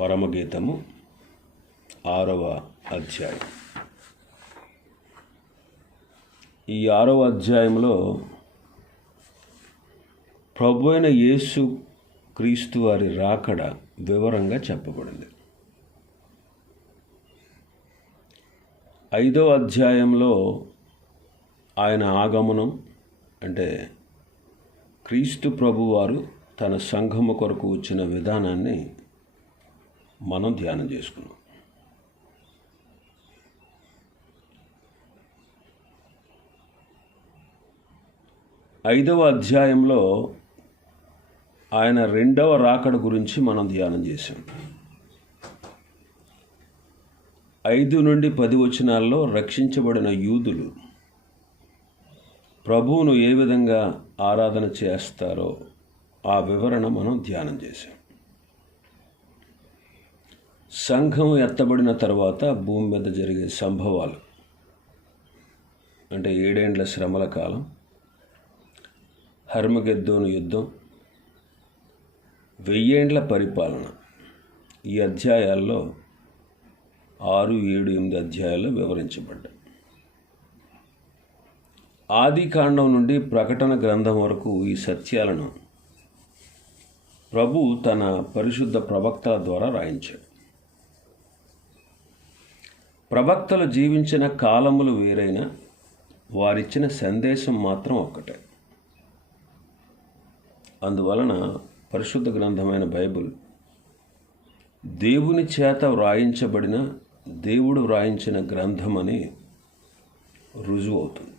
పరమగీతము ఆరవ అధ్యాయం. ఈ ఆరవ అధ్యాయంలో ప్రభు అయిన యేసు క్రీస్తు వారి రాకడ వివరంగా చెప్పబడింది. ఐదవ అధ్యాయంలో ఆయన ఆగమనం అంటే క్రీస్తు ప్రభువారు తన సంఘము కొరకు వచ్చిన విధానాన్ని మనం ధ్యానం చేసుకున్నాం. ఐదవ అధ్యాయంలో ఆయన రెండవ రాకడ గురించి మనం ధ్యానం చేశాం. ఐదు నుండి పది వచనాల్లో రక్షించబడిన యూదులు ప్రభువును ఏ విధంగా ఆరాధన చేస్తారో ఆ వివరణ మనం ధ్యానం చేసాం సంఘం ఎత్తబడిన తర్వాత భూమి మీద జరిగే సంభవాలు. అంటే ఏడేండ్ల శ్రమల కాలం. హర్మగెద్దోను యుద్ధం. వెయ్యేండ్ల పరిపాలన. ఈ అధ్యాయాల్లో ఆరు ఏడు ఎనిమిది అధ్యాయాల్లో వివరించబడ్డాయి. ఆది కాండం నుండి ప్రకటన గ్రంథం వరకు ఈ సత్యాలను ప్రభు తన పరిశుద్ధ ప్రవక్తల ద్వారా రాయించాడు. ప్రవక్తలు జీవించిన కాలములు వేరైనా వారిచ్చిన సందేశం మాత్రం ఒక్కటే. అందువలన పరిశుద్ధ గ్రంథమైన బైబిల్ దేవుని చేత వ్రాయించబడిన దేవుడు వ్రాయించిన గ్రంథమని రుజువు అవుతుంది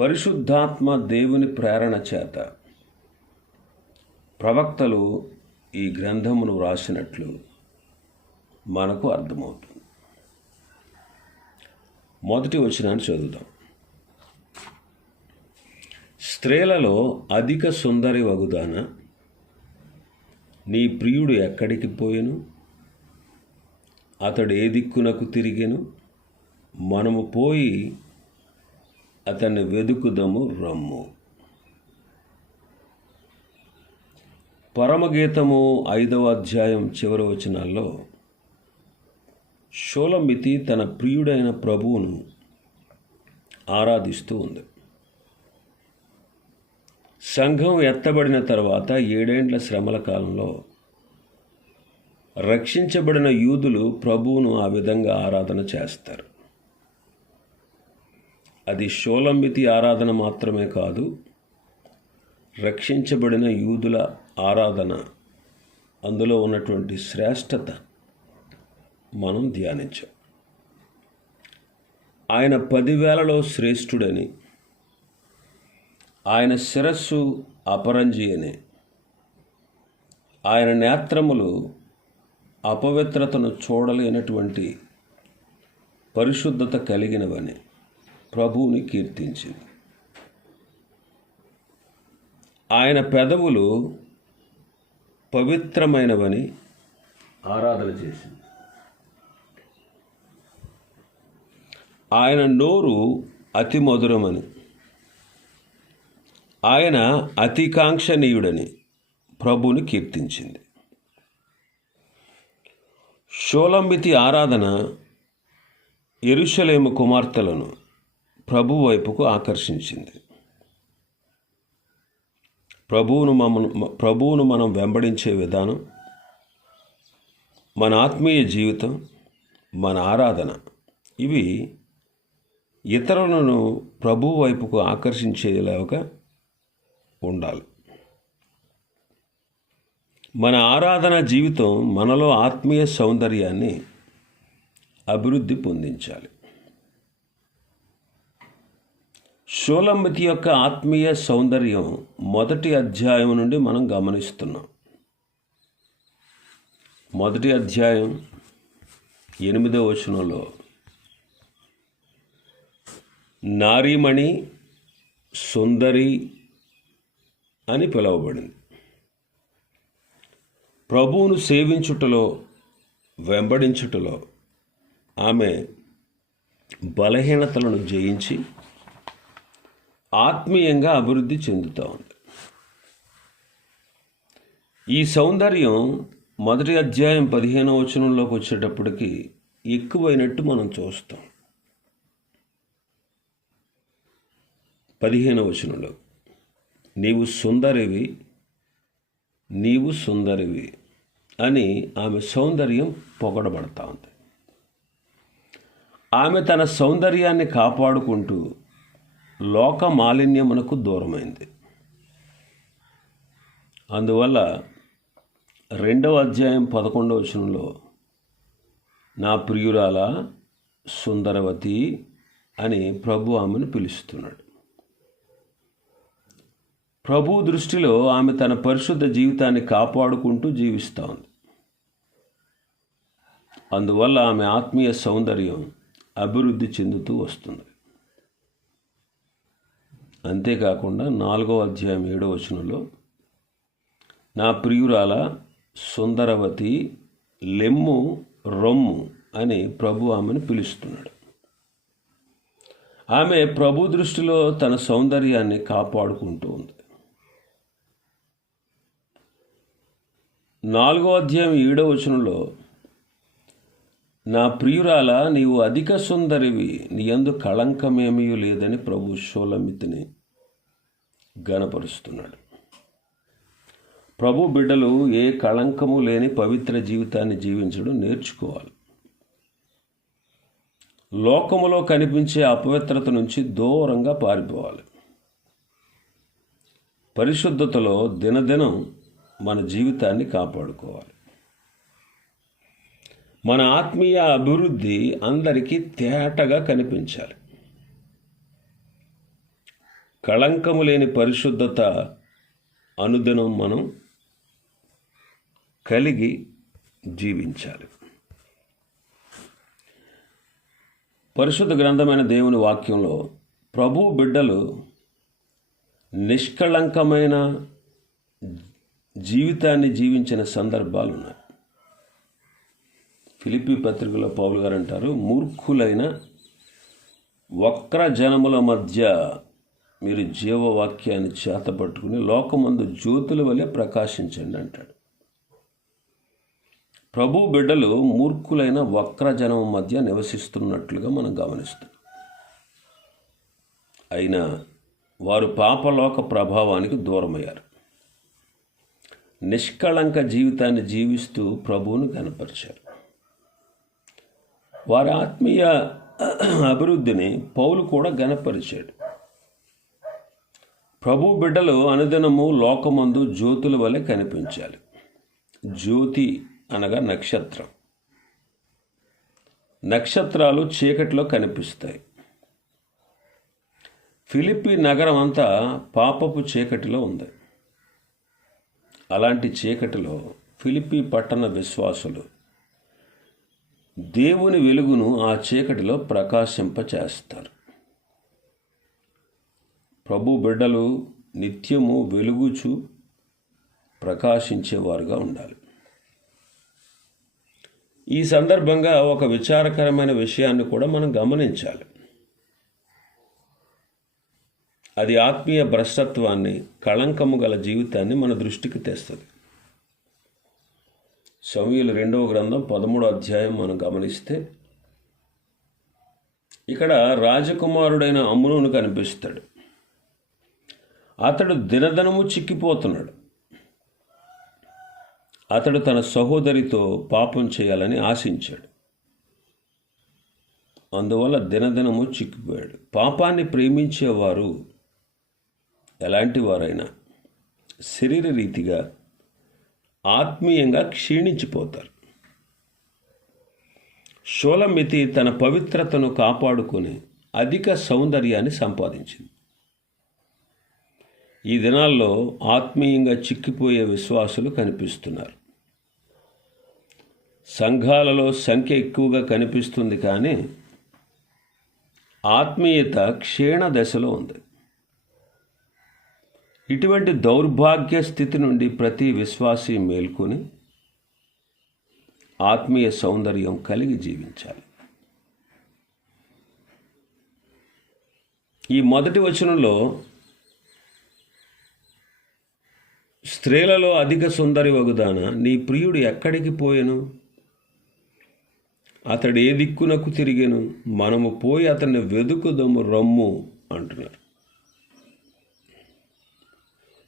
పరిశుద్ధాత్మ దేవుని ప్రేరణ చేత ప్రవక్తలు ఈ గ్రంథమును వ్రాసినట్లు మనకు అర్థమవుతుంది. మొదటి వచనాన్ని చదువుదాం. స్త్రీలలో అధిక సుందరి వగుదాన నీ ప్రియుడు ఎక్కడికి పోయెను? అతడు ఏ దిక్కునకు తిరిగెను? మనము పోయి అతన్ని వెదుకుదము రమ్ము. పరమగీతము ఐదవ అధ్యాయం చివరి వచనాల్లో షోలమితి తన ప్రియుడైన ప్రభువును ఆరాధిస్తూ ఉంది. సంఘం ఎత్తబడిన తర్వాత ఏడేండ్ల శ్రమల కాలంలో రక్షించబడిన యూదులు ప్రభువును ఆ విధంగా ఆరాధన చేస్తారు. అది షోలంబితి ఆరాధన మాత్రమే కాదు రక్షించబడిన యూదుల ఆరాధన అందులో ఉన్నటువంటి శ్రేష్టత మనం ధ్యానించాం. ఆయన పదివేలలో శ్రేష్ఠుడని ఆయన శిరస్సు అపరంజి అని ఆయన నేత్రములు అపవిత్రతను చూడలేనటువంటి పరిశుద్ధత కలిగినవని ప్రభువుని కీర్తించింది. ఆయన పెదవులు పవిత్రమైనవని ఆరాధన చేసింది. ఆయన నోరు అతి మధురమని. ఆయన అతికాంక్షణీయుడని ప్రభుని కీర్తించింది. షోలంబితి ఆరాధన ఎరుషలేము కుమార్తెలను ప్రభు వైపుకు ఆకర్షించింది. ప్రభువును మమ్మను ప్రభువును మనం వెంబడించే విధానం మన ఆత్మీయ జీవితం మన ఆరాధన ఇవి ఇతరులను ప్రభు వైపుకు ఆకర్షించేలాగా ఉండాలి. మన ఆరాధన జీవితం మనలో ఆత్మీయ సౌందర్యాన్ని అభివృద్ధి పొందించాలి. షోలమ్మతి యొక్క ఆత్మీయ సౌందర్యం మొదటి అధ్యాయం నుండి మనం గమనిస్తున్నాం. మొదటి అధ్యాయం ఎనిమిదో వచనంలో నారీమణి సుందరి అని పిలువబడింది. ప్రభువును సేవించుటలో వెంబడించుటలో ఆమె బలహీనతలను జయించి ఆత్మీయంగా అభివృద్ధి చెందుతూ ఉంది. ఈ సౌందర్యం మొదటి అధ్యాయం పదిహేనవ వచనంలోకి వచ్చేటప్పటికి ఎక్కువైనట్టు మనం చూస్తాం. పదిహేనవ వచనంలో నీవు సుందరివి నీవు సుందరివి అని ఆమె సౌందర్యం పొగడబడతా ఉంది. ఆమె తన సౌందర్యాన్ని కాపాడుకుంటూ లోక మాలిన్యమునకు దూరమైంది. అందువల్ల రెండవ అధ్యాయం పదకొండవ వచనంలో నా ప్రియురాల సుందరవతి అని ప్రభు ఆమెను పిలుస్తున్నాడు. ప్రభు దృష్టిలో ఆమె తన పరిశుద్ధ జీవితాన్ని కాపాడుకుంటూ జీవిస్తూ ఉంది అందువల్ల ఆమె ఆత్మీయ సౌందర్యం అభివృద్ధి చెందుతూ వస్తుంది. అంతేకాకుండా నాలుగో అధ్యాయం ఏడో వచనంలో నా ప్రియురాల సుందరవతి లెమ్ము రొమ్ము అని ప్రభు ఆమెను పిలుస్తున్నాడు. ఆమె ప్రభు దృష్టిలో తన సౌందర్యాన్ని కాపాడుకుంటూ ఉంది. నాలుగో అధ్యాయం ఏడో వచనంలో నా ప్రియురాల నీవు అధిక సుందరివి నీ అందు కళంకమేమీ లేదని ప్రభు షోలమితిని గణపరుస్తున్నాడు. ప్రభు బిడ్డలు ఏ కళంకము లేని పవిత్ర జీవితాన్ని జీవించడం నేర్చుకోవాలి. లోకములో కనిపించే అపవిత్రత నుంచి దూరంగా పారిపోవాలి. పరిశుద్ధతలో దినదినం మన జీవితాన్ని కాపాడుకోవాలి. మన ఆత్మీయ అభివృద్ధి అందరికీ తేటగా కనిపించాలి. కళంకము లేని పరిశుద్ధత అనుదినం మనం కలిగి జీవించాలి. పరిశుద్ధ గ్రంథమైన దేవుని వాక్యంలో ప్రభు బిడ్డలు నిష్కళంకమైన జీవితాన్ని జీవించిన సందర్భాలు ఉన్నాయి ఫిలిపి పత్రికలో పౌలు గారు అంటారు మూర్ఖులైన వక్ర జనముల మధ్య మీరు జీవవాక్యాన్ని చేతపట్టుకుని లోకమందు జ్యోతుల వలె ప్రకాశించండి అంటాడు. ప్రభు బిడ్డలు మూర్ఖులైన వక్రజనం మధ్య నివసిస్తున్నట్లుగా మనం గమనిస్తాం అయినా వారు పాపలోక ప్రభావానికి దూరమయ్యారు. నిష్కళంక జీవితాన్ని జీవిస్తూ ప్రభువును కనపరిచారు వారి ఆత్మీయ అభివృద్ధిని పౌలు కూడా గనపరిచాడు ప్రభు బిడ్డలు అనుదినము లోకమందు జ్యోతుల వలె కనిపించాలి. జ్యోతి అనగా నక్షత్రం. నక్షత్రాలు చీకటిలో కనిపిస్తాయి. ఫిలిప్పి నగరం అంతా పాపపు చీకటిలో ఉంది. అలాంటి చీకటిలో ఫిలిపి పట్టణ విశ్వాసులు దేవుని వెలుగును ఆ చీకటిలో ప్రకాశింపచేస్తారు. ప్రభు బిడ్డలు నిత్యము వెలుగుచు ప్రకాశించేవారుగా ఉండాలి. ఈ సందర్భంగా ఒక విచారకరమైన విషయాన్ని కూడా మనం గమనించాలి. అది ఆత్మీయ భ్రష్టత్వాన్ని కళంకము గల జీవితాన్ని మన దృష్టికి తెస్తుంది. సమీయులు రెండవ గ్రంథం పదమూడో అధ్యాయం మనం గమనిస్తే ఇక్కడ రాజకుమారుడైన అమ్మును కనిపిస్తాడు. అతడు దినదనము చిక్కిపోతున్నాడు. అతడు తన సహోదరితో పాపం చేయాలని ఆశించాడు. అందువల్ల దినదినము చిక్కిపోయాడు. పాపాన్ని ప్రేమించేవారు ఎలాంటి వారైనా శరీర రీతిగా ఆత్మీయంగా క్షీణించిపోతారు. షోలమితి తన పవిత్రతను కాపాడుకొని అధిక సౌందర్యాన్ని సంపాదించింది. ఈ దినాల్లో ఆత్మీయంగా చిక్కిపోయే విశ్వాసులు కనిపిస్తున్నారు. సంఘాలలో సంఖ్య ఎక్కువగా కనిపిస్తుంది కానీ ఆత్మీయత క్షీణ దశలో ఉంది. ఇటువంటి దౌర్భాగ్య స్థితి నుండి ప్రతి విశ్వాసీ మేల్కొని ఆత్మీయ సౌందర్యం కలిగి జీవించాలి. ఈ మొదటి వచనంలో స్త్రీలలో అధిక సుందరి వగుదాన నీ ప్రియుడు ఎక్కడికి పోయెను? అతడు ఏ దిక్కునకు తిరిగెను? మనము పోయి అతన్ని వెదుకుదము రమ్ము అంటున్నారు.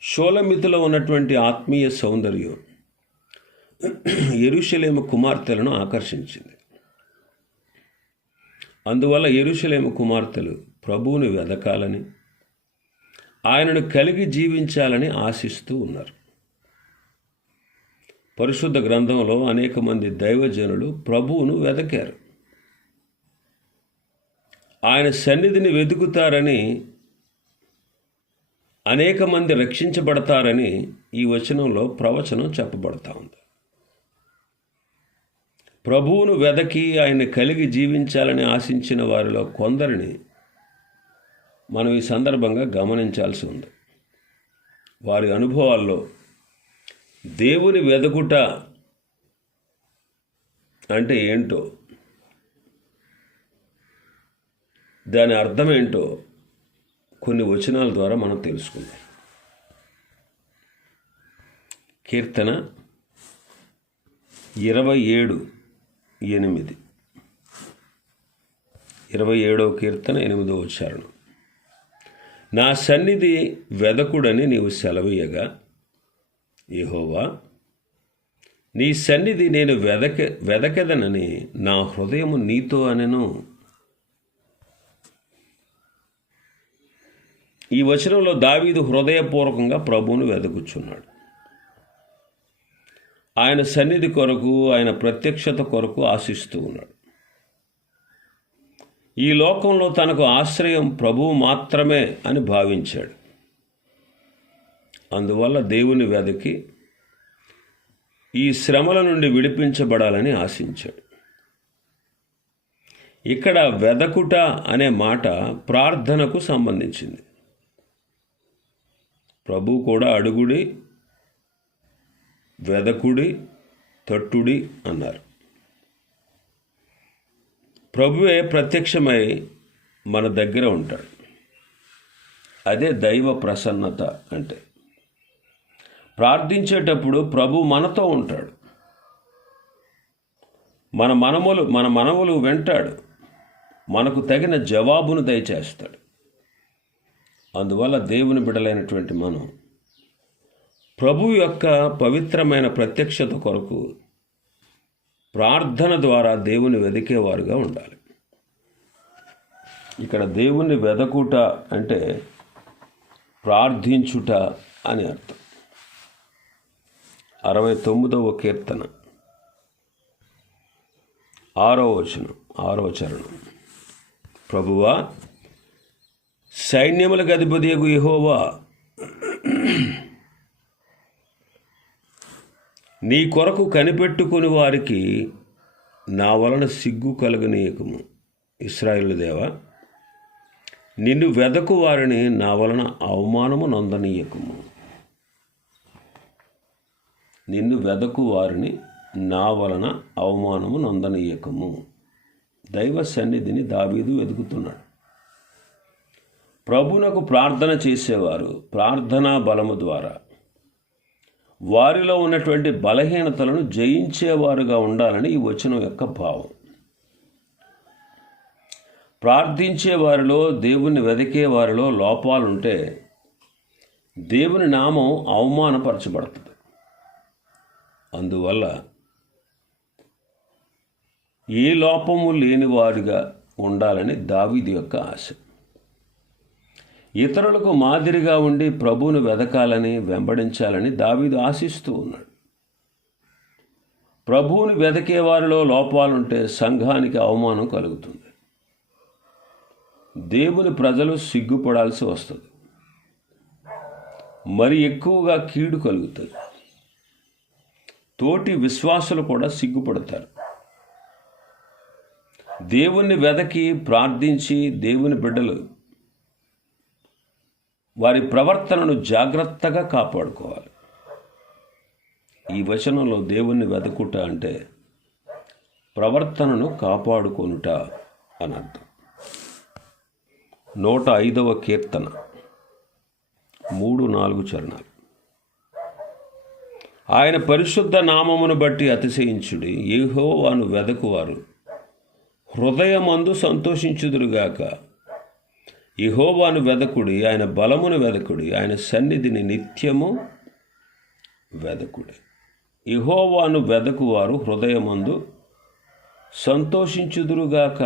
షోలమితిలో ఉన్నటువంటి ఆత్మీయ సౌందర్యం ఎరుషలేమ కుమార్తెలను ఆకర్షించింది. అందువల్ల ఎరుషలేమ కుమార్తెలు ప్రభువుని వెదకాలని ఆయనను కలిగి జీవించాలని ఆశిస్తూ ఉన్నారు. పరిశుద్ధ గ్రంథంలో అనేక మంది దైవజనులు ప్రభువును వెదకారు. ఆయన సన్నిధిని వెతుకుతారని అనేక మంది రక్షించబడతారని ఈ వచనంలో ప్రవచనం చెప్పబడతా ఉంది. ప్రభువును వెదకి ఆయన కలిగి జీవించాలని ఆశించిన వారిలో కొందరిని మనం ఈ సందర్భంగా గమనించాల్సి ఉంది. వారి అనుభవాల్లో దేవుని వెదకుట అంటే ఏంటో దాని అర్థం ఏంటో కొన్ని వచనాల ద్వారా మనం తెలుసుకుందాం. కీర్తన ఇరవై ఏడు ఎనిమిది. ఇరవై ఏడవ కీర్తన ఎనిమిదో ఉచ్చారణం. నా సన్నిధి వెదకుడని నీవు సెలవీయగా యహోవా నీ సన్నిధి నేను వెదక వెదకెదనని నా హృదయము నీతో అనెను. ఈ వచనంలో దావీదు హృదయపూర్వకంగా ప్రభువును వెదకుచున్నాడు. ఆయన సన్నిధి కొరకు ఆయన ప్రత్యక్షత కొరకు ఆశిస్తూ ఉన్నాడు. ఈ లోకంలో తనకు ఆశ్రయం ప్రభువు మాత్రమే అని భావించాడు. అందువల్ల దేవుని వెదకి ఈ శ్రమల నుండి విడిపించబడాలని ఆశించాడు. ఇక్కడ వెదకుట అనే మాట ప్రార్థనకు సంబంధించింది. ప్రభు కూడా అడుగుడి వెదకుడి తట్టుడి అన్నారు. ప్రభువే ప్రత్యక్షమై మన దగ్గర ఉంటాడు. అదే దైవ ప్రసన్నత అంటే. ప్రార్థించేటప్పుడు ప్రభు మనతో ఉంటాడు. మన మనములు మన మనములు వెంటాడు. మనకు తగిన జవాబును దయచేస్తాడు. అందువల్ల దేవుని బిడలైనటువంటి మనం ప్రభు యొక్క పవిత్రమైన ప్రత్యక్షత కొరకు ప్రార్థన ద్వారా దేవుని వెదికేవారుగా ఉండాలి. ఇక్కడ దేవుణ్ణి వెదకుట అంటే ప్రార్థించుట అని అర్థం. అరవై తొమ్మిదవ కీర్తన. ఆరో వచనం ఆరో చరణం. ప్రభువా సైన్యములకు అధిపతియకు ఇహోవా నీ కొరకు కనిపెట్టుకుని వారికి నా వలన సిగ్గు కలగనీయకము. ఇస్రాయేలు దేవా నిన్ను వెదకు వారిని నా వలన అవమానము నొందనీయకము. నిన్ను వెదకు వారిని నా వలన అవమానము నొందనీయకము. దైవ సన్నిధిని దావీదు వెతుకుతున్నాడు ప్రభునకు ప్రార్థన చేసేవారు ప్రార్థనా బలము ద్వారా. వారిలో ఉన్నటువంటి బలహీనతలను జయించేవారుగా ఉండాలని ఈ వచనం యొక్క భావం. ప్రార్థించే వారిలో దేవుణ్ణి వెతికే వారిలో లోపాలుంటే దేవుని నామం అవమానపరచబడుతుంది. అందువల్ల ఏ లోపము లేని వారిగా ఉండాలని దావీది యొక్క ఆశ. ఇతరులకు మాదిరిగా ఉండి ప్రభువును వెదకాలని వెంబడించాలని దావీదు ఆశిస్తూ ఉన్నాడు. ప్రభువుని వెదకే వారిలో లోపాలుంటే సంఘానికి అవమానం కలుగుతుంది. దేవుని ప్రజలు సిగ్గుపడాల్సి వస్తుంది. మరి ఎక్కువగా కీడు కలుగుతుంది. తోటి విశ్వాసులు కూడా సిగ్గుపడతారు. దేవుణ్ణి వెదకి ప్రార్థించి దేవుని బిడ్డలు వారి ప్రవర్తనను జాగ్రత్తగా కాపాడుకోవాలి. ఈ వచనంలో దేవుణ్ణి వెతుకుట అంటే ప్రవర్తనను కాపాడుకొనుట అని అర్థం నూట ఐదవ కీర్తన మూడు నాలుగు చరణాలు. ఆయన పరిశుద్ధ నామమును బట్టి అతిశయించుడి. ఏహోవాను వెదకువారు హృదయమందు సంతోషించుదురుగాక యహోవాను వెదకుడి ఆయన బలమును వెదకుడి ఆయన సన్నిధిని నిత్యము వెదకుడి. యహోవాను వెదకువారు హృదయమందు సంతోషించుదురుగాక.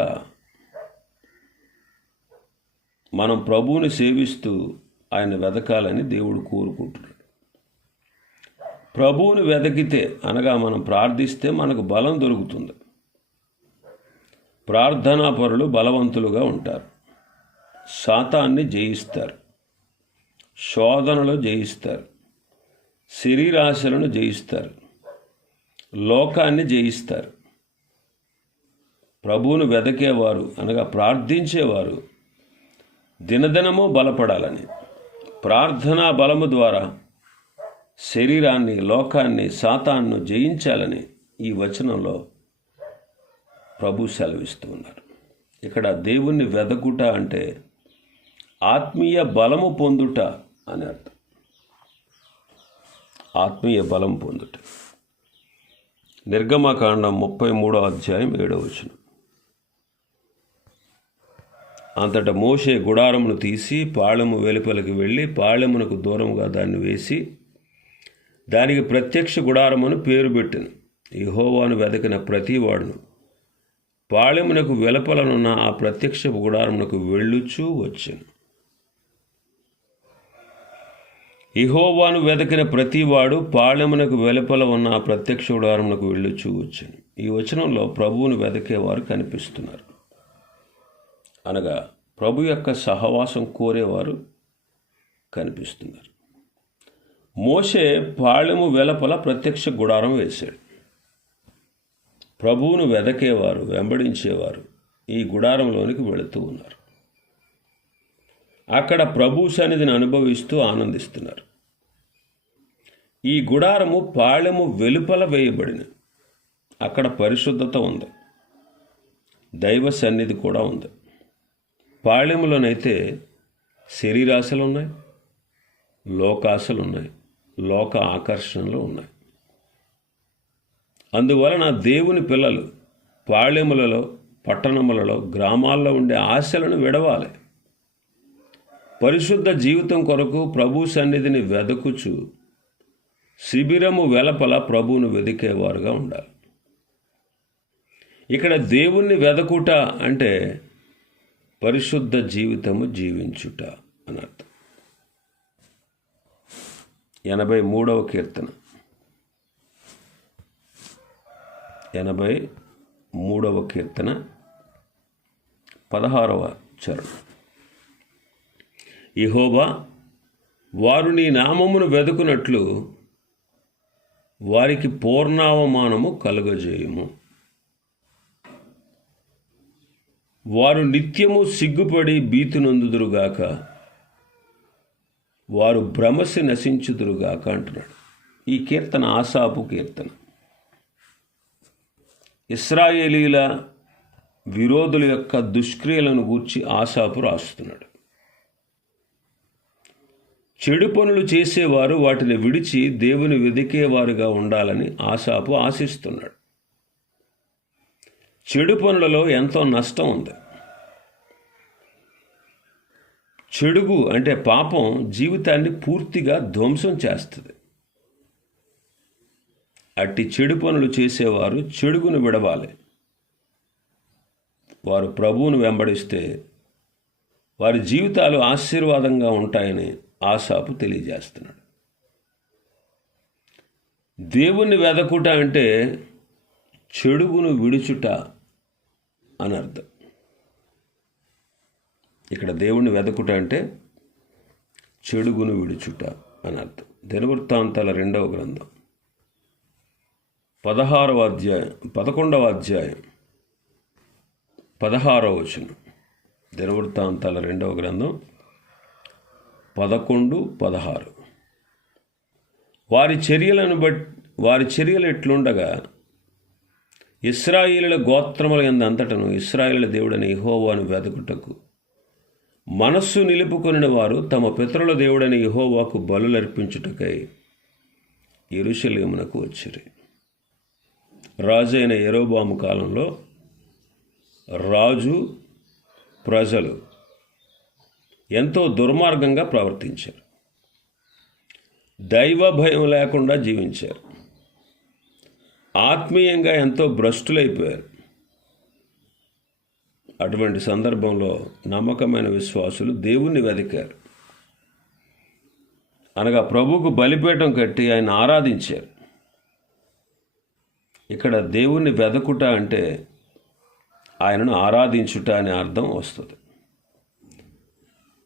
మనం ప్రభువుని సేవిస్తూ ఆయన వెదకాలని దేవుడు కోరుకుంటున్నాడు. ప్రభువుని వెదకితే అనగా మనం ప్రార్థిస్తే మనకు బలం దొరుకుతుంది. ప్రార్థనాపరులు బలవంతులుగా ఉంటారు. శాతాన్ని జయిస్తారు. శోధనలు జయిస్తారు. శరీరాశలను జయిస్తారు. లోకాన్ని జయిస్తారు. ప్రభువును వెదకేవారు అనగా ప్రార్థించేవారు దినదినము బలపడాలని. ప్రార్థనా బలము ద్వారా శరీరాన్ని లోకాన్ని శాతాన్ని జయించాలని ఈ వచనంలో ప్రభు సెలవిస్తూ ఉన్నారు. ఇక్కడ దేవుణ్ణి వెదకుట అంటే ఆత్మీయ బలము పొందుట అని అర్థం. ఆత్మీయ బలం పొందుట. నిర్గమకాండం ముప్పై మూడో అధ్యాయం ఏడవ వచనం. అంతటా మోషే గుడారమును తీసి పాళెము వెలుపలికి వెళ్ళి పాళెమునకు దూరముగా దాన్ని వేసి దానికి ప్రత్యక్ష గుడారమును పేరు పెట్టిన. యహోవాను వెదకిన ప్రతివాడును పాళెమునకు వెలుపలనున్న ఆ ప్రత్యక్ష గుడారమునకు వెళ్ళుచూ వచ్చాను. ఇహోవాను వెదకిన ప్రతివాడు పాళెమునకు వెలుపల ఉన్న ఆ ప్రత్యక్ష గుడారమునకు వెళ్ళి వచ్చాను. ఈ వచనంలో ప్రభువును వెదకేవారు కనిపిస్తున్నారు. అనగా ప్రభు యొక్క సహవాసం కోరేవారు కనిపిస్తున్నారు. మోషే పాళెము వెలపల ప్రత్యక్ష గుడారం వేశాడు. ప్రభువును వెదకేవారు వెంబడించేవారు ఈ గుడారంలోనికి వెళుతూ ఉన్నారు. అక్కడ ప్రభు సన్నిధిని అనుభవిస్తూ ఆనందిస్తున్నారు. ఈ గుడారము పాళెము వెలుపల వేయబడిన అక్కడ పరిశుద్ధత ఉంది. దైవ సన్నిధి కూడా ఉంది. పాళెములోనైతే శరీరాశలు ఉన్నాయి లోకాశలు ఉన్నాయి లోక ఆకర్షణలు ఉన్నాయి. అందువలన దేవుని పిల్లలు పాళెములలో పట్టణములలో గ్రామాల్లో ఉండే ఆశలను విడవాలి. పరిశుద్ధ జీవితం కొరకు ప్రభు సన్నిధిని వెదకుచు. శిబిరము వెలపల ప్రభువును వెదికేవారుగా ఉండాలి. ఇక్కడ దేవుణ్ణి వెదకుట అంటే పరిశుద్ధ జీవితము జీవించుట అని అర్థం. ఎనభై మూడవ కీర్తన. ఎనభై మూడవ కీర్తన పదహారవ చరణం. ఇహోబా వారు నీ నామమును వెదుకునట్లు వారికి పూర్ణావమానము కలుగజేయము. వారు నిత్యము సిగ్గుపడి భీతినొందుదురుగాక వారు భ్రమసి నశించుదురుగాక అంటున్నాడు. ఈ కీర్తన ఆసాపు కీర్తన. ఇస్రాయేలీల విరోధుల యొక్క దుష్క్రియలను గూర్చి ఆశాపు రాస్తున్నాడు. చెడు పనులు చేసేవారు వాటిని విడిచి దేవుని వెదికేవారుగా ఉండాలని ఆశాపు ఆశిస్తున్నాడు. చెడు పనులలో ఎంతో నష్టం ఉంది. చెడుగు అంటే పాపం జీవితాన్ని పూర్తిగా ధ్వంసం చేస్తుంది. అట్టి చెడు పనులు చేసేవారు చెడుగును విడవాలి. వారు ప్రభువును వెంబడిస్తే వారి జీవితాలు ఆశీర్వాదంగా ఉంటాయని ఆశాపు తెలియజేస్తున్నాడు. దేవుణ్ణి వెదకుట అంటే చెడుగును విడుచుట అని అర్థం. ఇక్కడ దేవుణ్ణి వెదకుట అంటే చెడుగును విడుచుట అని అర్థం. దినవృత్తాంతాల రెండవ గ్రంథం. పదహారవ అధ్యాయం పదకొండవ అధ్యాయం పదహారవ వచనం. దినవృత్తాంతాల రెండవ గ్రంథం పదకొండు పదహారు. వారి చర్యలను బట్టి వారి చర్యలు ఎట్లుండగా ఇస్రాయిలుల గోత్రముల ఎందంతటను ఇస్రాయిల దేవుడని ఇహోవాను వెదకుటకు మనస్సు నిలుపుకొనిన వారు తమ పితరుల దేవుడని ఇహోవాకు బలులర్పించుటకై ఎరుషలేమునకు వచ్చిరి. రాజైన ఎరోబాము కాలంలో రాజు ప్రజలు ఎంతో దుర్మార్గంగా ప్రవర్తించారు. దైవ భయం లేకుండా జీవించారు. ఆత్మీయంగా ఎంతో భ్రష్టులైపోయారు. అటువంటి సందర్భంలో నమ్మకమైన విశ్వాసులు దేవుణ్ణి వెతికారు అనగా ప్రభువుకు బలిపీఠం కట్టి ఆయన ఆరాధించారు. ఇక్కడ దేవుణ్ణి వెదకుట అంటే ఆయనను ఆరాధించుట అనే అర్థం వస్తుంది.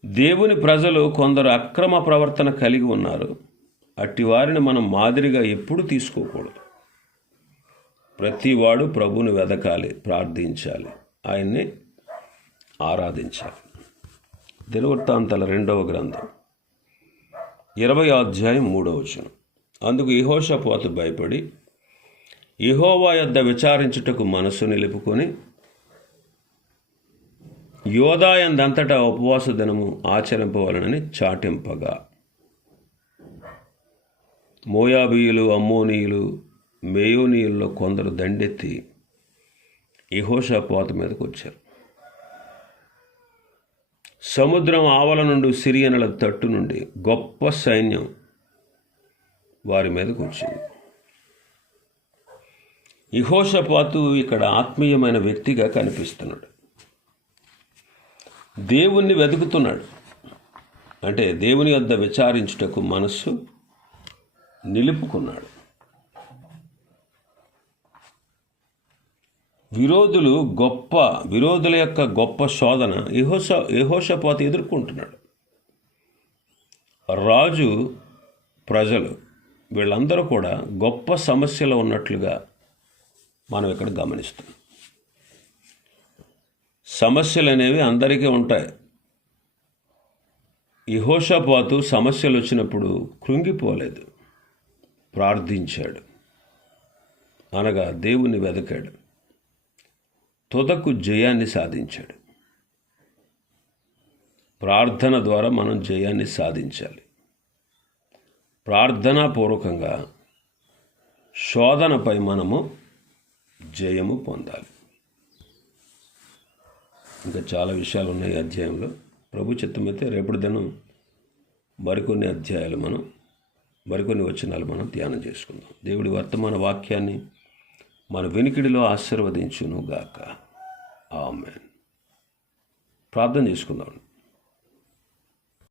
దేవుని ప్రజలు కొందరు అక్రమ ప్రవర్తన కలిగి ఉన్నారు. అట్టి వారిని మనం మాదిరిగా ఎప్పుడు తీసుకోకూడదు. ప్రతివాడు ప్రభుని వెదకాలి ప్రార్థించాలి ఆయన్ని ఆరాధించాలి. దినవృత్తాంతాల రెండవ గ్రంథం ఇరవై అధ్యాయం మూడవ వచనం. అందుకు ఇహోషపోతు భయపడి ఇహోవా యొద్ద విచారించుటకు మనసు నిలుపుకొని యోదాయందంతటా ఉపవాస దినము ఆచరింపవలనని చాటింపగా. మోయాబీయులు అమ్మోనీయులు మేయోనీయుల్లో కొందరు దండెత్తి ఇహోషాపాతు మీదకు వచ్చారు. సముద్రం ఆవల నుండి సిరియనుల తట్టు నుండి గొప్ప సైన్యం వారి మీదకు వచ్చింది. ఇహోషపాతు ఇక్కడ ఆత్మీయమైన వ్యక్తిగా కనిపిస్తున్నాడు. దేవుణ్ణి వెతుకుతున్నాడు. అంటే దేవుని వద్ద విచారించుటకు మనస్సు నిలుపుకున్నాడు. విరోధులు గొప్ప విరోధుల యొక్క గొప్ప శోధన యహోష యహోషపోత ఎదుర్కొంటున్నాడు. రాజు ప్రజలు వీళ్ళందరూ కూడా గొప్ప సమస్యలో ఉన్నట్లుగా మనం ఇక్కడ గమనిస్తాం సమస్యలు అనేవి అందరికీ ఉంటాయి. ఇహోషపాతు సమస్యలు వచ్చినప్పుడు కృంగిపోలేదు. ప్రార్థించాడు. అనగా దేవుని వెదకాడు. తుదకు జయాన్ని సాధించాడు. ప్రార్థన ద్వారా మనం జయాన్ని సాధించాలి. ప్రార్థనాపూర్వకంగా శోధనపై మనము జయము పొందాలి. ఇంకా చాలా విషయాలు ఉన్నాయి అధ్యాయంలో. ప్రభు చిత్తమైతే రేపటి దినం మరికొన్ని అధ్యాయాలు మనం మరికొన్ని వచనాలు మనం ధ్యానం చేసుకుందాం. దేవుడి వర్తమాన వాక్యాన్ని మన వెనికిడిలో ఆశీర్వదించును గాక ఆమెన్. ప్రార్థన చేసుకుందాం.